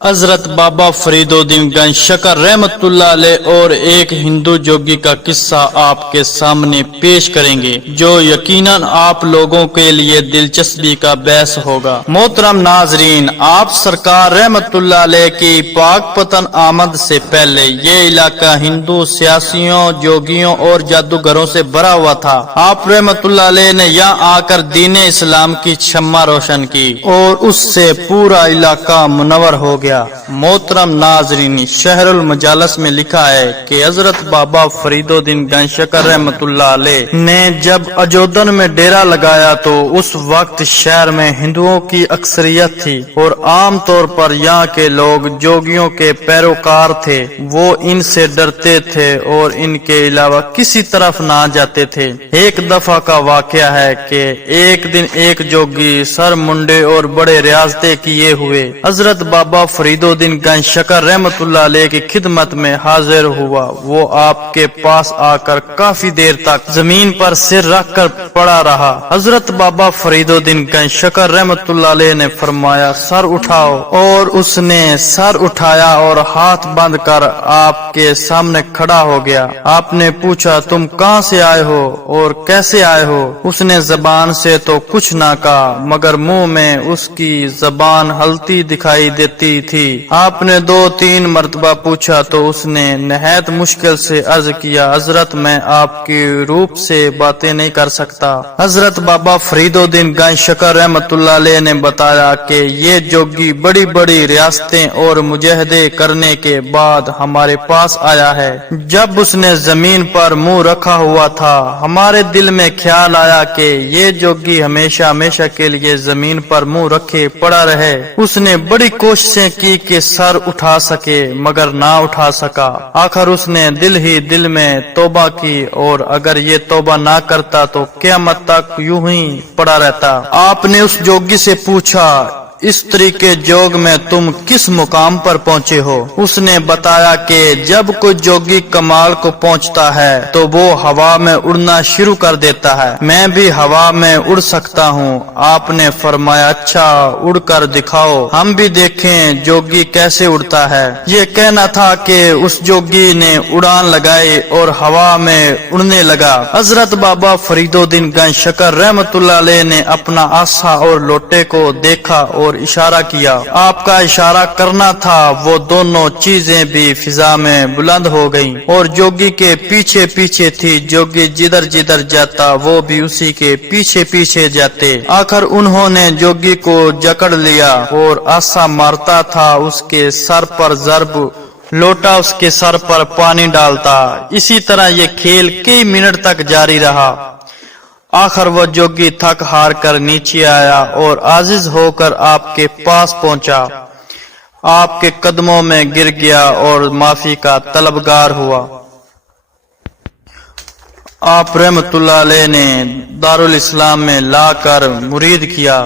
حضرت بابا فریدالدین گنج شکر رحمتullah علیہ اور ایک ہندو جوگی کا قصہ آپ کے سامنے پیش کریں گے جو یقیناً آپ لوگوں کے لیے دلچسپی کا باعث ہوگا۔ محترم ناظرین، آپ سرکار رحمتullah علیہ کی پاک پتن آمد سے پہلے یہ علاقہ ہندو سیاسیوں، جوگیوں اور جادوگروں سے بھرا ہوا تھا۔ آپ رحمتullah علیہ نے یہاں آ کر دین اسلام کی شمع روشن کی اور اس سے پورا علاقہ منور ہو گیا۔ محترم ناظرین، شہر المجالس میں لکھا ہے کہ حضرت بابا فریدالدین گنج شکر رحمتullah علیہ نے جب اجودن میں ڈیرا لگایا تو اس وقت شہر میں ہندوؤں کی اکثریت تھی اور عام طور پر یہاں کے لوگ جوگیوں کے پیروکار تھے۔ وہ ان سے ڈرتے تھے اور ان کے علاوہ کسی طرف نہ جاتے تھے۔ ایک دفعہ کا واقعہ ہے کہ ایک دن ایک جوگی سر منڈے اور بڑے ریاضتیں کیے ہوئے حضرت بابا فریدالدین گنج شکر رحمتullah علیہ کی خدمت میں حاضر ہوا۔ وہ آپ کے پاس آ کر کافی دیر تک زمین پر سر رکھ کر پڑا رہا۔ حضرت بابا فریدالدین گنج شکر رحمتullah علیہ نے فرمایا، سر اٹھاؤ، اور اس نے سر اٹھایا اور ہاتھ بند کر آپ کے سامنے کھڑا ہو گیا۔ آپ نے پوچھا، تم کہاں سے آئے ہو اور کیسے آئے ہو؟ اس نے زبان سے تو کچھ نہ کہا مگر منہ میں اس کی زبان ہلتی دکھائی دیتی تھی۔ آپ نے 2-3 مرتبہ پوچھا تو اس نے نہایت مشکل سے عرض کیا، حضرت میں آپ کی روپ سے باتیں نہیں کر سکتا۔ حضرت بابا فریدالدین گنج شکر رحمتullah علیہ نے بتایا کہ یہ جوگی بڑی بڑی ریاستیں اور مجاہدے کرنے کے بعد ہمارے پاس آیا ہے۔ جب اس نے زمین پر منہ رکھا ہوا تھا ہمارے دل میں خیال آیا کہ یہ جوگی ہمیشہ ہمیشہ کے لیے زمین پر منہ رکھے پڑا رہے۔ اس نے بڑی کوششیں کی کہ سر اٹھا سکے مگر نہ اٹھا سکا۔ آخر اس نے دل ہی دل میں توبہ کی اور اگر یہ توبہ نہ کرتا تو قیامت تک یوں ہی پڑا رہتا۔ آپ نے اس جوگی سے پوچھا، اس طریقے جوگ میں تم کس مقام پر پہنچے ہو؟ اس نے بتایا کہ جب کوئی جوگی کمال کو پہنچتا ہے تو وہ ہوا میں اڑنا شروع کر دیتا ہے۔ میں بھی ہوا میں اڑ سکتا ہوں۔ آپ نے فرمایا، اچھا اڑ کر دکھاؤ، ہم بھی دیکھیں جوگی کیسے اڑتا ہے۔ یہ کہنا تھا کہ اس جوگی نے اڑان لگائی اور ہوا میں اڑنے لگا۔ حضرت بابا فریدالدین گنج شکر رحمتullah علیہ نے اپنا عصا اور لوٹے کو دیکھا اور اشارہ کیا۔ آپ کا اشارہ کرنا تھا، وہ دونوں چیزیں بھی فضا میں بلند ہو گئیں اور جوگی کے پیچھے پیچھے تھی۔ جوگی جدھر جدھر جاتا وہ بھی اسی کے پیچھے پیچھے جاتے۔ آخر انہوں نے جوگی کو جکڑ لیا اور عصا مارتا تھا اس کے سر پر ضرب، لوٹا اس کے سر پر پانی ڈالتا۔ اسی طرح یہ کھیل کئی منٹ تک جاری رہا۔ آخر وہ جوگی تھک ہار کر نیچے آیا اور عاجز ہو کر آپ کے پاس پہنچا، آپ کے قدموں میں گر گیا اور معافی کا طلبگار ہوا۔ آپ رحمتullah علیہ نے دارالاسلام میں لا کر مرید کیا۔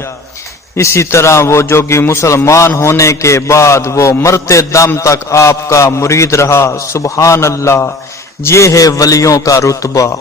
اسی طرح وہ جوگی مسلمان ہونے کے بعد وہ مرتے دم تک آپ کا مرید رہا۔ سبحان اللہ، یہ ہے ولیوں کا رتبہ۔